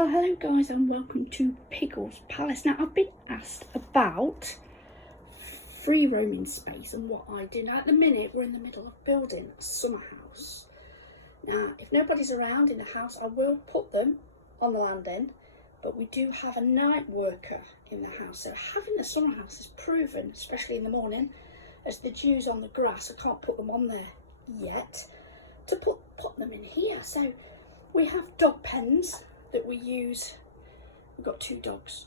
Oh, hello guys and welcome to Piggles Palace. Now I've been asked about free roaming space and what I do. Now at the minute we're in the middle of building a summer house. Now if nobody's around in the house I will put them on the landing, but we do have a night worker in the house. So having the summer house is proven, especially in the morning, as the dew's on the grass, I can't put them on there yet, to put them in here. So we have dog pens that we use. We've got 2 dogs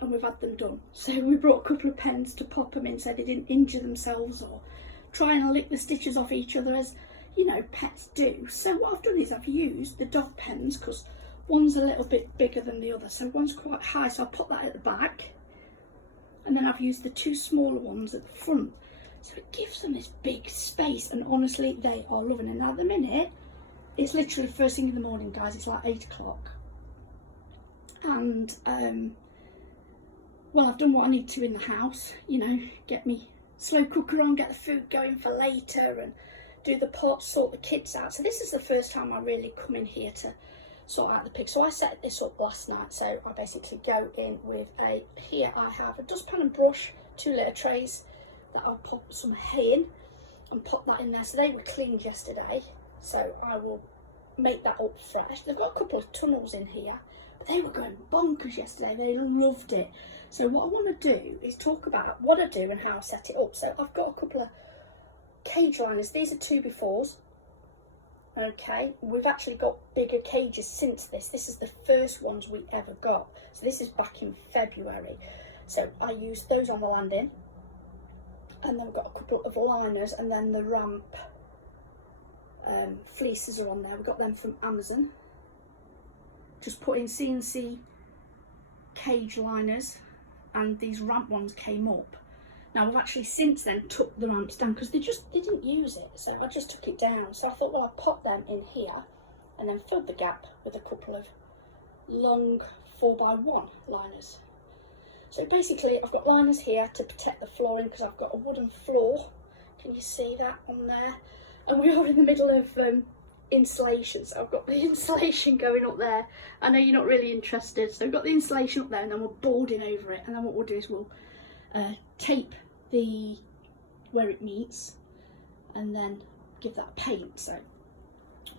and we've had them done, so we brought a couple of pens to pop them in so they didn't injure themselves or try and lick the stitches off each other, as you know pets do. So what I've done is I've used the dog pens because one's a little bit bigger than the other, so one's quite high, so I'll put that at the back, and then I've used the 2 smaller ones at the front, so it gives them this big space. And honestly they are loving it. Now at the minute it's literally first thing in the morning, guys. It's like 8 o'clock. And well, I've done what I need to in the house, you know, get me slow cooker on, get the food going for later, and do the pot, sort the kids out. So this is the first time I really come in here to sort out the pigs. So I set this up last night. So I basically go in with here I have a dustpan and brush, 2 litre trays that I'll pop some hay in and pop that in there. So they were cleaned yesterday, so I will make that up fresh. They've got a couple of tunnels in here. They were going bonkers yesterday, they loved it. So what I want to do is talk about what I do and how I set it up. So I've got a couple of cage liners. These are 2x4s. Okay, we've actually got bigger cages since this. This is the first ones we ever got. So this is back in February. So I used those on the landing. And then we've got a couple of liners, and then the ramp fleeces are on there. We got them from Amazon. Just put in CNC cage liners, and these ramp ones came up. Now we've actually since then took the ramps down because they didn't use it, so I just took it down. So I thought, well, I'll pop them in here and then filled the gap with a couple of long 4x1 liners. So basically I've got liners here to protect the flooring because I've got a wooden floor. Can you see that on there? And we are in the middle of insulation, so I've got the insulation going up there. I know you're not really interested, so I've got the insulation up there, and then we're boarding over it, and then what we'll do is we'll tape the where it meets and then give that paint. So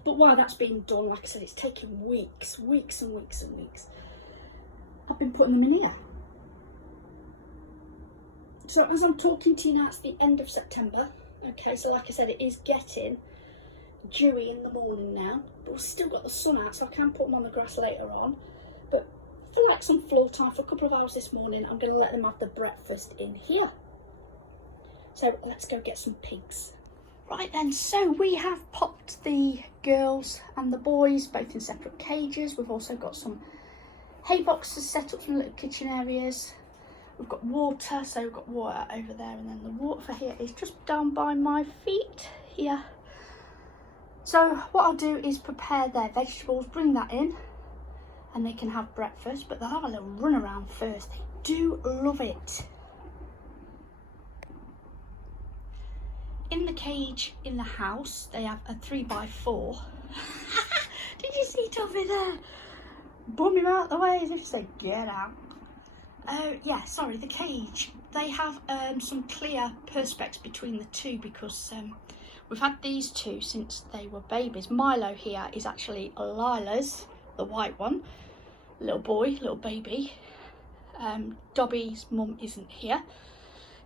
but while that's being done, like I said, it's taking weeks and weeks and weeks. I've been putting them in here. So as I'm talking to you now, it's the end of September. Okay, so like I said, it is getting dewy in the morning now, but we've still got the sun out, so I can put them on the grass later on. But for like some floor time for a couple of hours this morning, I'm going to let them have the breakfast in here. So let's go get some pigs. Right then, so we have popped the girls and the boys both in separate cages. We've also got some hay boxes set up, some little kitchen areas. We've got water, so we've got water over there, and then the water for here is just down by my feet here. So what I'll do is prepare their vegetables, bring that in, and they can have breakfast, but they'll have a little run around first. They do love it. In the cage in the house, they have a 3x4. Did you see Tommy there? Bum him out the way as if to say, get out. Yeah, sorry, the cage. They have some clear perspex between the 2 because we've had these 2 since they were babies. Milo here is actually Lila's, the white one. Little boy, little baby. Dobby's mum isn't here.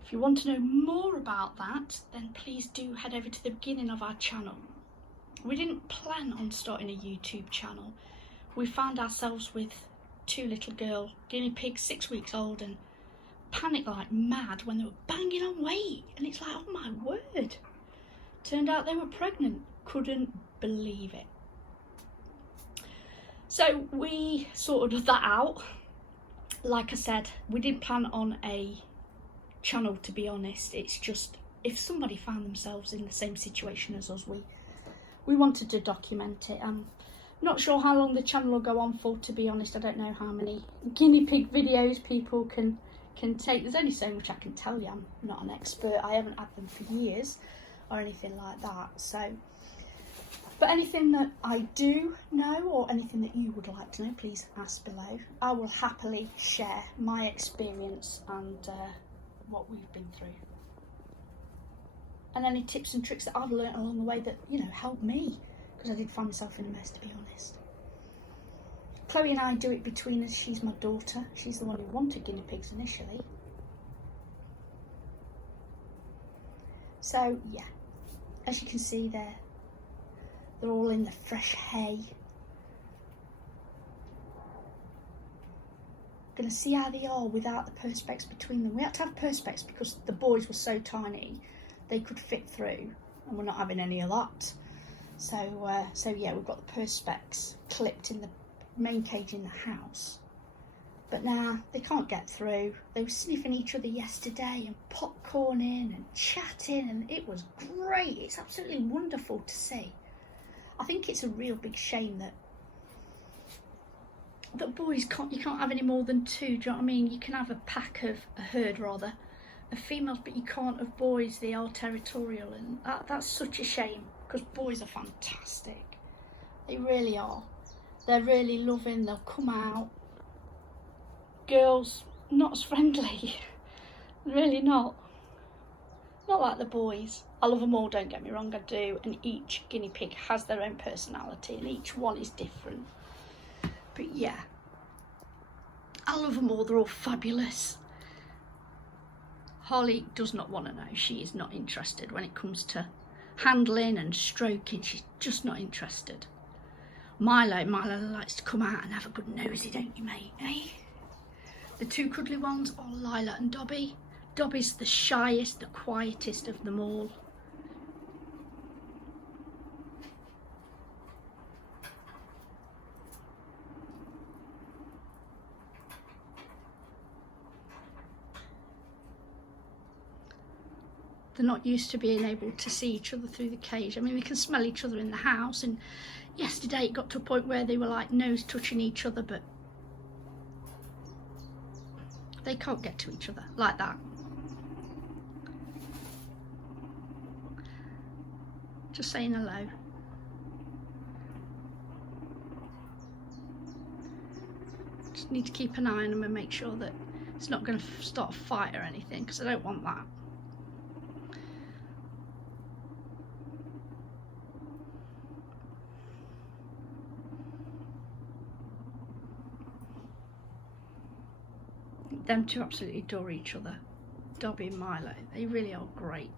If you want to know more about that, then please do head over to the beginning of our channel. We didn't plan on starting a YouTube channel. We found ourselves with 2 little girl guinea pigs, 6 weeks old, and panicked like mad when they were banging on weight. And it's like, oh my word. Turned out they were pregnant. Couldn't believe it. So we sorted that out. Like I said, we didn't plan on a channel, to be honest. It's just if somebody found themselves in the same situation as us, we wanted to document it. Not sure how long the channel will go on for, to be honest. I don't know how many guinea pig videos people can take. There's only so much I can tell you. I'm not an expert. I haven't had them for years or anything like that. So But anything that I do know or anything that you would like to know, please ask below. I will happily share my experience and what we've been through. And any tips and tricks that I've learnt along the way that, you know, helped me. Because I did find myself in a mess, to be honest. Chloe and I do it between us. She's my daughter. She's the one who wanted guinea pigs initially. So, yeah. As you can see there, they're all in the fresh hay. Gonna see how they are without the perspex between them. We had to have perspex because the boys were so tiny they could fit through, and we're not having any of that. So yeah, we've got the perspex clipped in the main cage in the house. But now they can't get through. They were sniffing each other yesterday and popcorning and chatting, and it was great. It's absolutely wonderful to see. I think it's a real big shame that boys you can't have any more than 2. Do you know what I mean? You can have a herd rather, of females, but you can't have boys. They are territorial, and that's such a shame because boys are fantastic. They really are. They're really loving. They'll come out. Girls, not as friendly. Really not. Not like the boys. I love them all, don't get me wrong, I do. And each guinea pig has their own personality and each one is different. But yeah, I love them all. They're all fabulous. Holly does not want to know. She is not interested when it comes to handling and stroking. She's just not interested. Milo likes to come out and have a good nosy, don't you, mate? Eh? The 2 cuddly ones are Lila and Dobby. Dobby's the shyest, the quietest of them all. They're not used to being able to see each other through the cage. I mean, they can smell each other in the house, and yesterday it got to a point where they were like nose touching each other, but they can't get to each other like that. Just saying hello. Just need to keep an eye on them and make sure that it's not going to start a fight or anything, because I don't want that. Them 2 absolutely adore each other. Dobby and Milo, they really are great.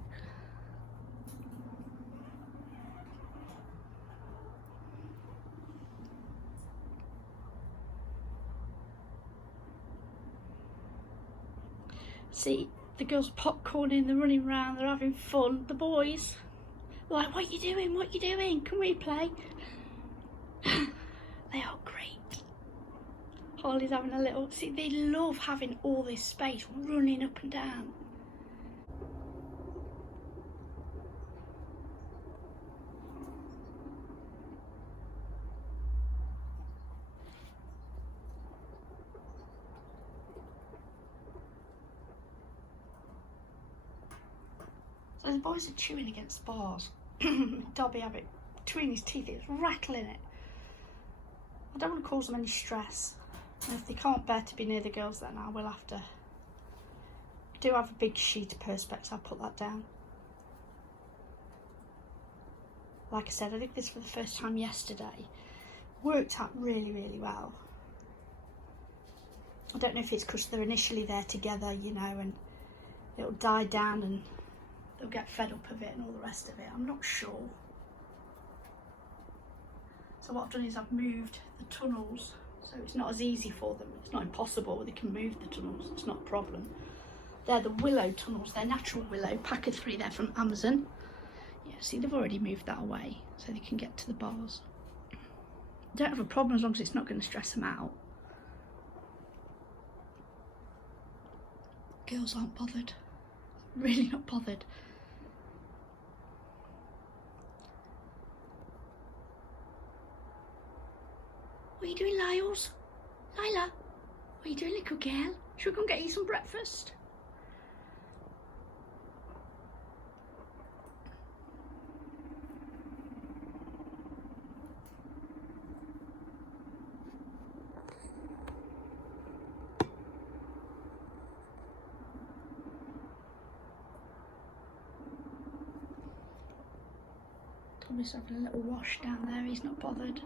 See, the girls popcorning, they're running around, they're having fun. The boys are like, what are you doing? What are you doing? Can we play? They are great. Holly's having a little... See, they love having all this space, running up and down. So the boys are chewing against bars. Dobby have it between his teeth, it's rattling it. I don't want to cause them any stress. And if they can't bear to be near the girls, then I will have to. I do have a big sheet of perspex, I'll put that down. Like I said, I did this for the first time yesterday. Worked out really, really well. I don't know if it's because they're initially there together, you know, and it'll die down and they'll get fed up of it and all the rest of it. I'm not sure. So what I've done is I've moved the tunnels, so it's not as easy for them. It's not impossible, they can move the tunnels, it's not a problem. They're the willow tunnels, they're natural willow, pack of 3, they're from Amazon. Yeah, see, they've already moved that away so they can get to the bars. Don't have a problem as long as it's not going to stress them out. Girls aren't bothered, really not bothered. What are you doing, Lyles? Lila, what are you doing, little girl? Should we go and get you some breakfast? Tommy's having a little wash down there, he's not bothered.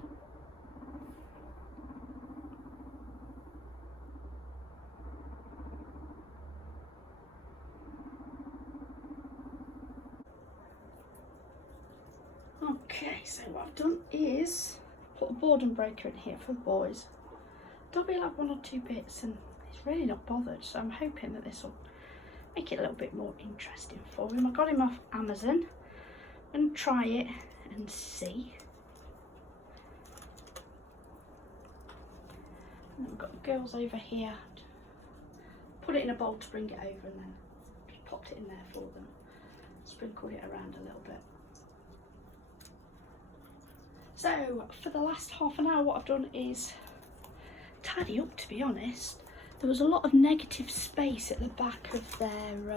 Okay, so what I've done is put a boredom breaker in here for the boys. Dobby will have 1 or 2 bits and he's really not bothered, so I'm hoping that this will make it a little bit more interesting for him. I got him off Amazon. I'm going to try it and see. And then we've got the girls over here. Put it in a bowl to bring it over and then just popped it in there for them. Sprinkled it around a little bit. So for the last half an hour what I've done is tidy up, to be honest. There was a lot of negative space at the back of their,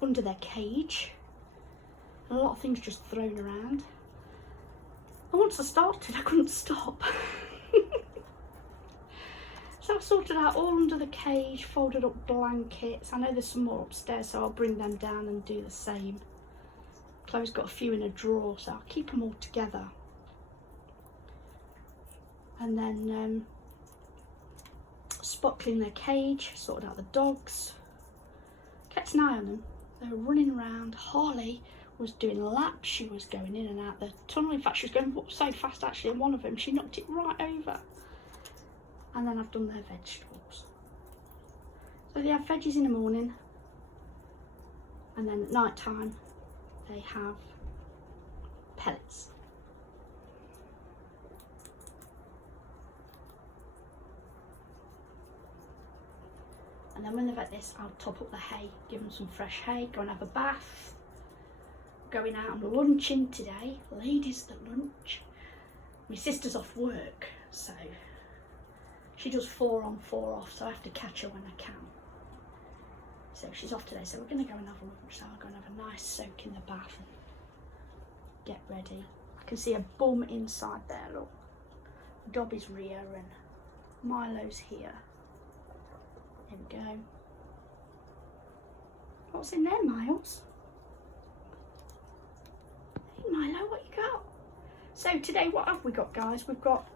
under their cage. And a lot of things just thrown around. And once I started I couldn't stop. So I sorted out all under the cage, folded up blankets. I know there's some more upstairs, so I'll bring them down and do the same. Chloe's got a few in a drawer, so I'll keep them all together. And then spot cleaned their cage, sorted out the dogs, kept an eye on them. They were running around. Harley was doing laps, she was going in and out the tunnel. In fact, she was going so fast actually, and one of them, she knocked it right over. And then I've done their vegetables. So they have veggies in the morning, and then at night time they have pellets. And then when they've had this, I'll top up the hay, give them some fresh hay, go and have a bath. Going out and lunching today, ladies at lunch. My sister's off work, so she does 4 on 4 off, so I have to catch her when I can. So she's off today, so we're going to go and have a lunch. So I'll go and have a nice soak in the bath and get ready. I can see a bum inside there, look. Dobby's rear and Milo's here. There we go. What's in there, Miles? Hey Milo, what you got? So today, what have we got, guys? We've got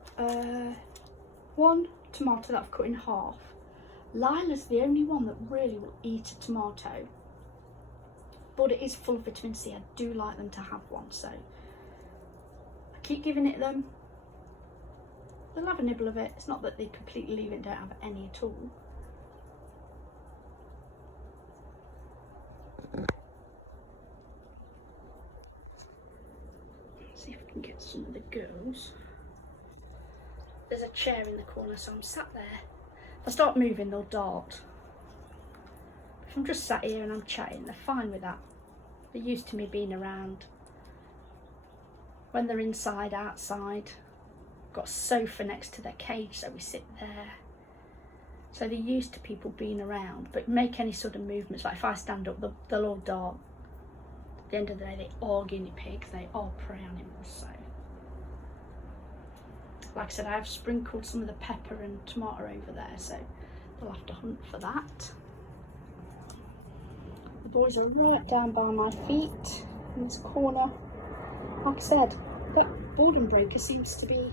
1 tomato that I've cut in half. Lila's the only one that really will eat a tomato, but it is full of vitamin C. I do like them to have one, so I keep giving it them. They'll have a nibble of it. It's not that they completely leave it and don't have any at all. Let's see if we can get some of the girls. There's a chair in the corner, so I'm sat there. If I start moving, they'll dart. If I'm just sat here and I'm chatting, they're fine with that. They're used to me being around. When they're inside, outside, got a sofa next to their cage, so we sit there. So they're used to people being around, but make any sort of movements, like if I stand up, they'll all dart. At the end of the day, they are guinea pigs, they are prey animals, so. Like I said, I have sprinkled some of the pepper and tomato over there, so they'll have to hunt for that. The boys are right down by my feet in this corner. Like I said, that boredom breaker seems to be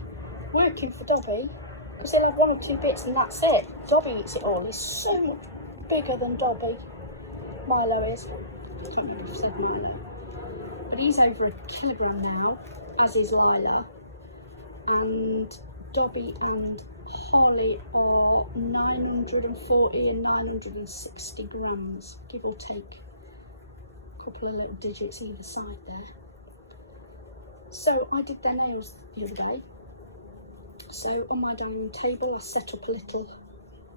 working for Dobby, because he'll have 1 or 2 bits and that's it. Dobby eats it all. He's so much bigger than Dobby. Milo is. I can't remember if I said Milo. But he's over 1 kilogram now, as is Lila. And Dobby and Harley are 940 and 960 grams, give or take. A couple of little digits either side there. So I did their nails the other day. So on my dining table I set up a little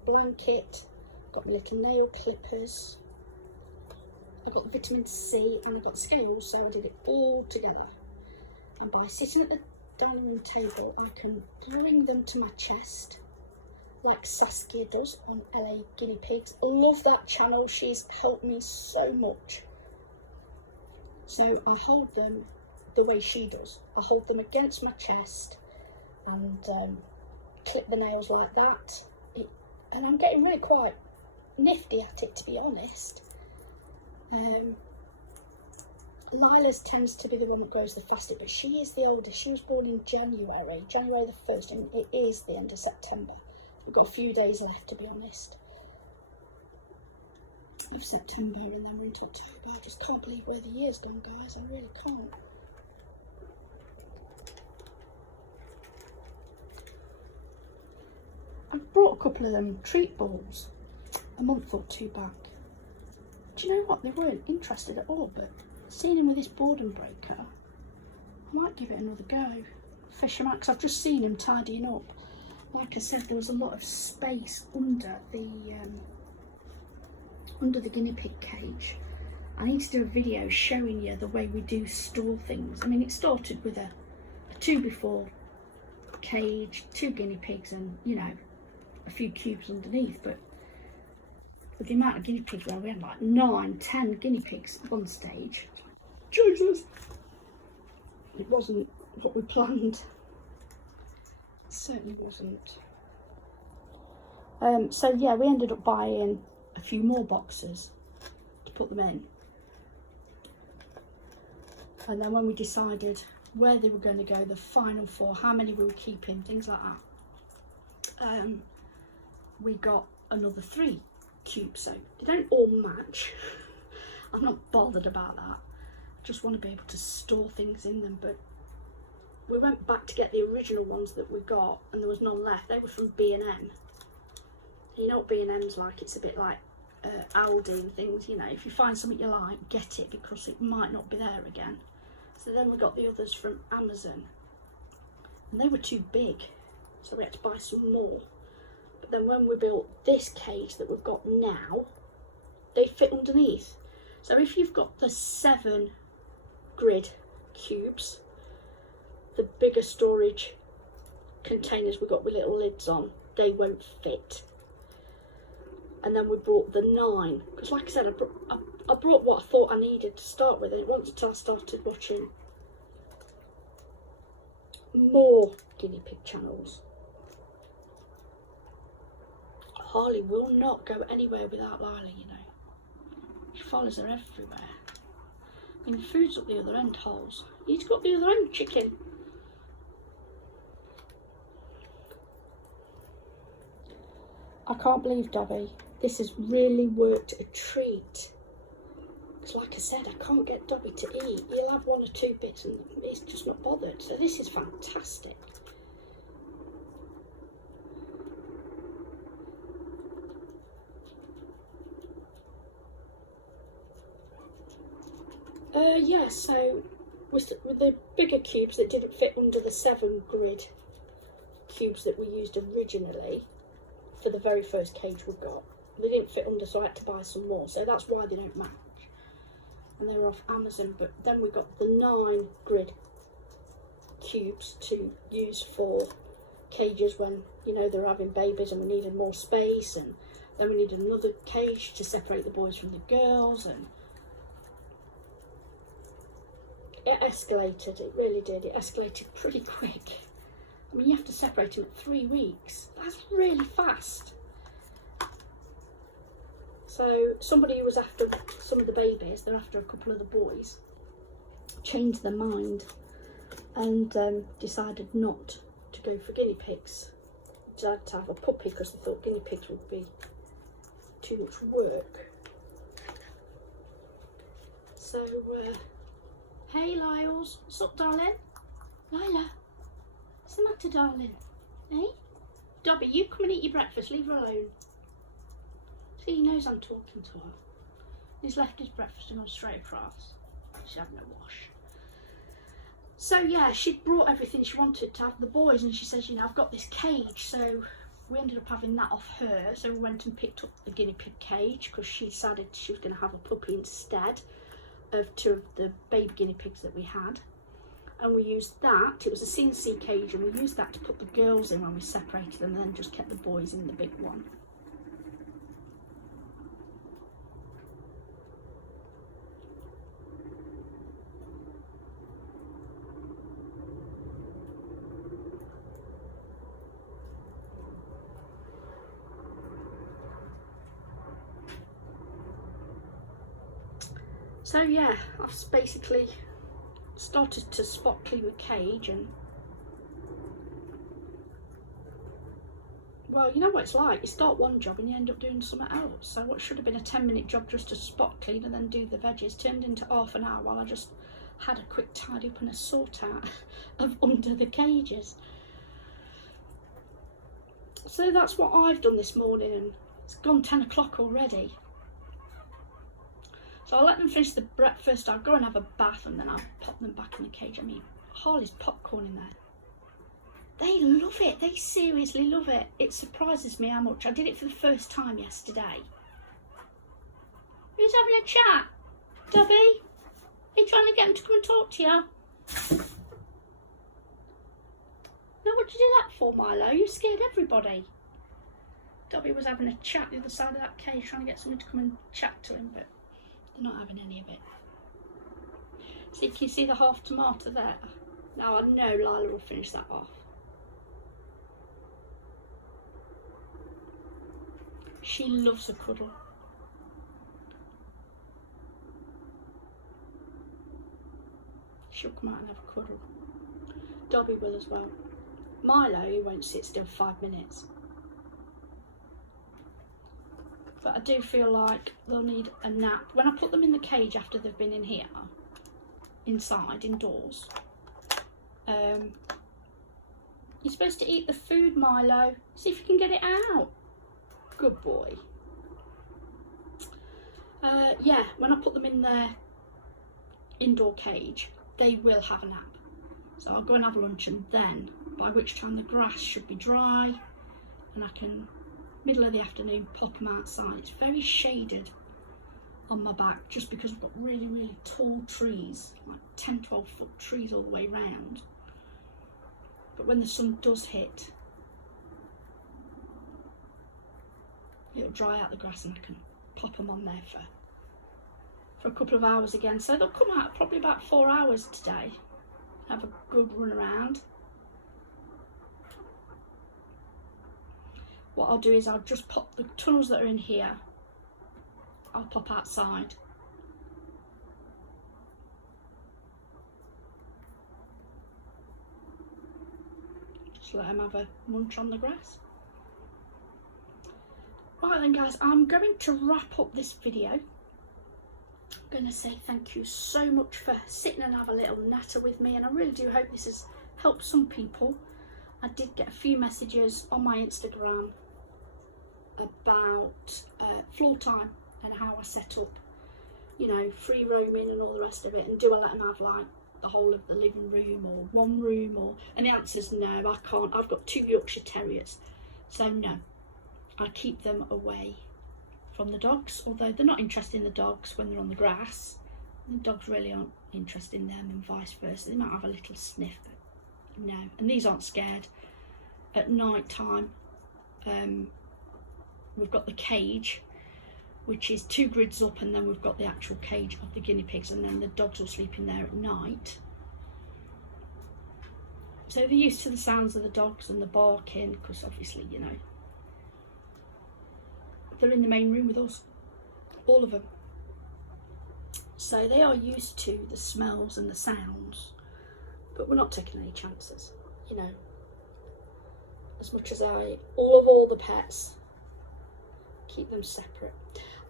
blanket, got my little nail clippers, I got the vitamin C and I got scales, so I did it all together. And by sitting at the dining room table I can bring them to my chest like Saskia does on LA Guinea Pigs. I love that channel, she's helped me so much. So I hold them the way she does. I hold them against my chest and clip the nails like that. And I'm getting really quite nifty at it, to be honest. Lila's tends to be the one that grows the fastest, but she is the oldest. She was born in January the 1st, and it is the end of September. We've got a few days left, to be honest, of September, and then we're into October. I just can't believe where the year's gone, guys. I really can't. I brought a couple of them treat balls a month or two back. Do you know what? They weren't interested at all, but seeing him with this boredom breaker, I might give it another go. Fish him out, because I've just seen him tidying up. Like I said, there was a lot of space under the guinea pig cage. I need to do a video showing you the way we do store things. I mean, it started with a 2x4 cage, 2 guinea pigs, and, you know, a few cubes underneath, but with the amount of guinea pigs, well, we had like 9, 10 guinea pigs at one stage. Jesus! It wasn't what we planned. It certainly wasn't. So yeah, we ended up buying a few more boxes to put them in. And then when we decided where they were going to go, the final 4, how many we were keeping, things like that, we got another 3 cubes, so they don't all match. I'm not bothered about that. I just want to be able to store things in them. But we went back to get the original ones that we got, and there was none left. They were from B&M. You know what B&M's like? It's a bit like Aldi and things, you know. If you find something you like, get it, because it might not be there again. So then we got the others from Amazon, and they were too big, so we had to buy some more. But then when we built this cage that we've got now, they fit underneath. So if you've got the 7 grid cubes, the bigger storage containers we got with little lids on, they won't fit. And then we brought the 9, because like I said, I brought what I thought I needed to start with, and once I started watching more guinea pig channels, Harley will not go anywhere without Lila, you know. She follows her everywhere. I mean, the food's up the other end, holes. He's got the other end, chicken. I can't believe, Dobby, this has really worked a treat. Because like I said, I can't get Dobby to eat. He'll have 1 or 2 bits and he's just not bothered. So this is fantastic. Yeah, so with the bigger cubes that didn't fit under the 7 grid cubes that we used originally for the very first cage we got, they didn't fit under, so I had to buy some more. So that's why they don't match. And they were off Amazon. But then we got the 9 grid cubes to use for cages when, you know, they're having babies and we needed more space, and then we needed another cage to separate the boys from the girls, and it escalated. It really did. It escalated pretty quick. I mean, you have to separate them at 3 weeks. That's really fast. So somebody who was after some of the babies, they're after a couple of the boys, changed their mind and decided not to go for guinea pigs. Decided to have a puppy because they thought guinea pigs would be too much work. So, hey Lyles, what's up, darling? Lila, what's the matter, darling? Hey? Dobby, you come and eat your breakfast, leave her alone. See, he knows I'm talking to her. He's left his breakfast and gone straight across. She's had no wash. So yeah, she'd brought everything she wanted to have the boys, and she says, you know, I've got this cage. So we ended up having that off her. So we went and picked up the guinea pig cage because she decided she was going to have a puppy instead of 2 of the baby guinea pigs that we had. And we used that. It was a CNC cage, and we used that to put the girls in when we separated them, and then just kept the boys in the big one. So yeah, I've basically started to spot clean the cage, and well, you know what it's like, you start one job and you end up doing something else. So what should have been a 10-minute job just to spot clean and then do the veggies turned into half an hour while I just had a quick tidy up and a sort out of under the cages. So that's what I've done this morning, and it's gone 10 o'clock already. So I'll let them finish the breakfast, I'll go and have a bath, and then I'll pop them back in the cage. I mean, Harley's popcorn in there. They love it, they seriously love it. It surprises me how much. I did it for the first time yesterday. Who's having a chat? Dobby? Are you trying to get him to come and talk to you? No, what did you do that for, Milo? You scared everybody. Dobby was having a chat the other side of that cage, trying to get someone to come and chat to him, but they're not having any of it. See, can you see the half tomato there? Now I know Lila will finish that off. She loves a cuddle. She'll come out and have a cuddle. Dobby will as well. Milo, he won't sit still 5 minutes. But I do feel like they'll need a nap. When I put them in the cage after they've been in here, inside, indoors, you're supposed to eat the food, Milo. See if you can get it out. Good boy. Yeah, when I put them in their indoor cage, they will have a nap. So I'll go and have lunch, and then, by which time the grass should be dry, and I can, middle of the afternoon, pop them outside. It's very shaded on my back, just because I've got really, really tall trees, like 10, 12 foot trees all the way round. But when the sun does hit, it'll dry out the grass and I can pop them on there for a couple of hours again. So they'll come out probably about 4 hours today, have a good run around. What I'll do is I'll just pop the tunnels that are in here, I'll pop outside. Just let them have a munch on the grass. Right then guys, I'm going to wrap up this video. I'm going to say thank you so much for sitting and have a little natter with me, and I really do hope this has helped some people. I did get a few messages on my Instagram about floor time and how I set up, you know, free roaming and all the rest of it, and do I let them have like the whole of the living room or one room, or, and the answer is no, I can't. I've got 2 Yorkshire Terriers, so no, I keep them away from the dogs, although they're not interested in the dogs when they're on the grass. The dogs really aren't interested in them, and vice versa. They might have a little sniff, but no. And these aren't scared. At night time, we've got the cage, which is 2 grids up, and then we've got the actual cage of the guinea pigs, and then the dogs will sleep in there at night. So they're used to the sounds of the dogs and the barking, because obviously, you know, they're in the main room with us, all of them. So they are used to the smells and the sounds, but we're not taking any chances, you know. As much as I love all the pets, keep them separate.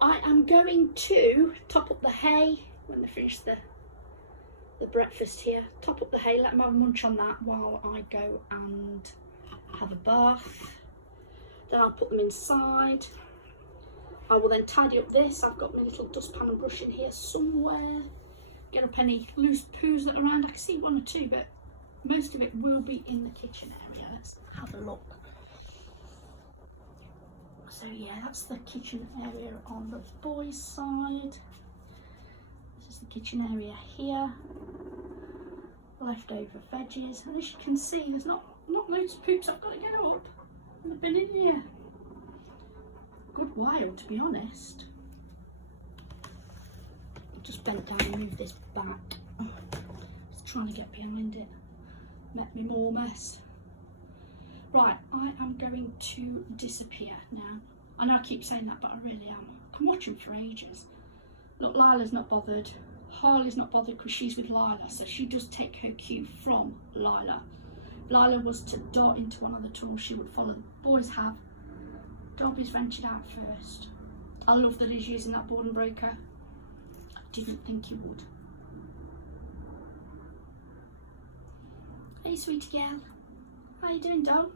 I am going to top up the hay when they finish the breakfast here. Top up the hay, let them have a munch on that while I go and have a bath. Then I'll put them inside. I will then tidy up this. I've got my little dustpan and brush in here somewhere. Get up any loose poos that are around. I can see 1 or 2, but most of it will be in the kitchen area. Let's have a look. So yeah, that's the kitchen area on the boys' side. This is the kitchen area here. Leftover veggies, and as you can see, there's not loads of poops. I've got to get up. They've been in here a good while, to be honest. I've just bent down and moved this back. Just trying to get behind it. Met me more mess. Right, I am going to disappear now. I know I keep saying that, but I really am. I can watch him for ages. Look, Lila's not bothered. Harley's not bothered because she's with Lila, so she does take her cue from Lila. If Lila was to dart into one of the tunnels, she would follow. The boys have. Dobby's ventured out first. I love that he's using that boredom breaker. I didn't think he would. Hey, sweetie girl. How you doing, dog?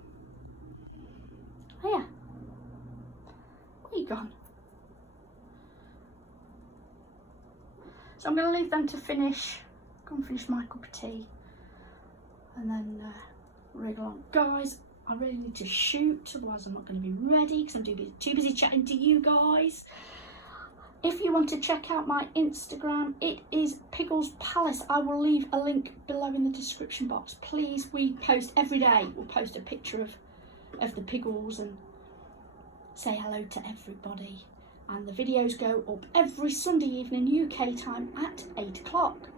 Hiya. Where you gone? So I'm going to leave them to finish. Go and finish my cup of tea. And then wriggle on. Guys, I really need to shoot, otherwise I'm not going to be ready because I'm too busy chatting to you guys. If you want to check out my Instagram, it is Piggles Palace. I will leave a link below in the description box. Please, we post every day. We'll post a picture of the Piggles and say hello to everybody. And the videos go up every Sunday evening UK time at 8 o'clock.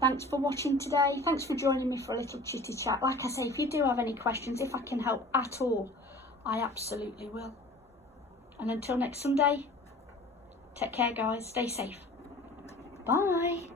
Thanks for watching today. Thanks for joining me for a little chitty chat. Like I say, if you do have any questions, if I can help at all, I absolutely will. And until next Sunday, take care guys, stay safe. Bye.